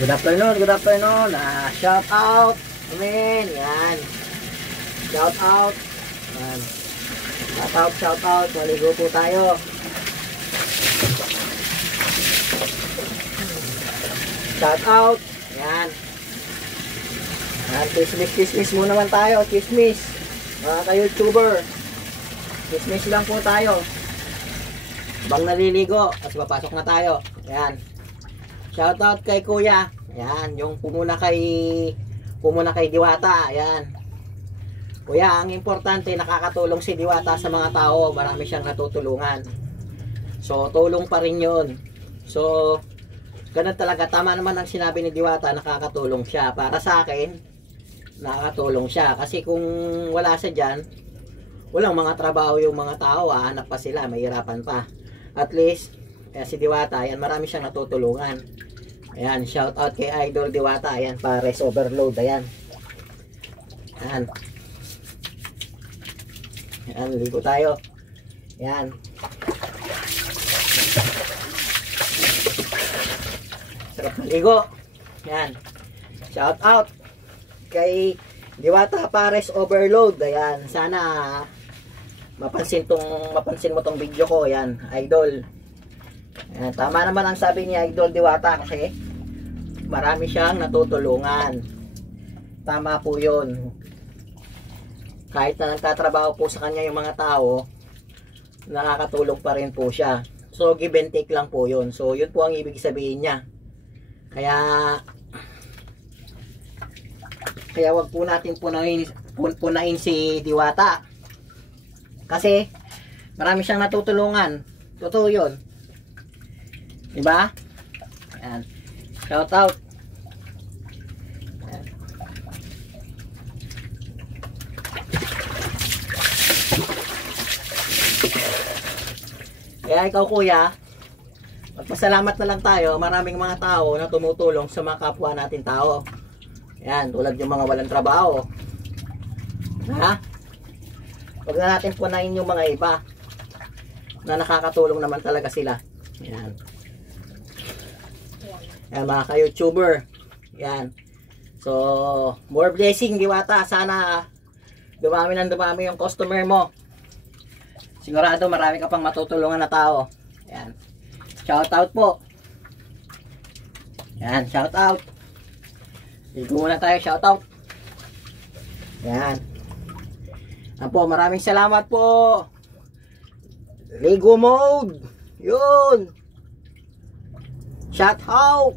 Good afternoon, good afternoon. Shout out. Amen. Yan. Shout out. Yan. Shout out, shout out. Maligo po tayo. Shout out. Yan. Yan. Kismis mo naman tayo. Kismis. Mga ka-YouTuber. Kismis lang po tayo. Bang naliligo. Kasi papasok na tayo. Yan. Shout out kay Kuya. Yan, yung pumuna kay Diwata. Yan. Kuya, ang importante nakakatulong si Diwata sa mga tao. Marami siyang natutulungan. So, tulong pa rin 'yon. So, ganun talaga, tama naman ang sinabi ni Diwata, nakakatulong siya. Para sa akin, nakakatulong siya. Kasi kung wala siya diyan, walang mga trabaho yung mga tao, hanap pa sila, mahirapan pa. At least si Diwata, ayan, marami siyang natutulungan. Ayan, shout out kay Idol Diwata. Ayan, pares overload. Ayan. Ayan. Ayan, ligo tayo. Ayan. Sarap maligo. Ayan. Shout out kay Diwata pares overload. Ayan, sana mapansin mo tong video ko. Ayan, Idol. Ayan, tama naman ang sabi ni Idol Diwata kasi marami siyang natutulungan. Tama po yun. Kahit na nagtatrabaho po sa kanya yung mga tao, nakakatulong pa rin po siya. So give and take lang po yun. So yun po ang ibig sabihin niya. Kaya wag po natin punahin si Diwata. Kasi marami siyang natutulungan. Totoo yun. Diba? Ayan. Shout out. Ayan. Kaya ikaw kuya, magpasalamat na lang tayo. Maraming mga tao na tumutulong sa mga kapwa natin tao. Ayan, tulad yung mga walang trabaho. Ha? Huwag na natin punahin yung mga iba na nakakatulong naman talaga sila. Ayan. Ayan mga ka-YouTuber. Ayan. So, more blessing Diwata. Sana dumami yung customer mo. Sigurado marami ka pang matutulungan na tao. Ayan. Shout out po. Ayan, shout out. Ligo muna tayo, shout out. Ayan. Ayan po, maraming salamat po. Ligo mode. Yun. Shout out.